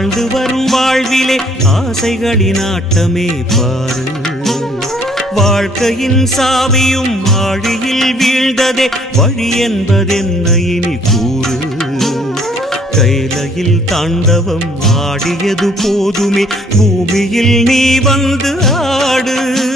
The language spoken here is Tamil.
வாழ்ந்து வரும் வாழ்விலே ஆசைகளின் ஆட்டமே பாரு. வாழ்க்கையின் சாவியும் ஆழியில் வீழ்ந்ததே, வழி என்பதென்ன இனி கூறு. கைலையில் தாண்டவம் ஆடியது போதுமே, பூமியில் நீ வந்து ஆடு.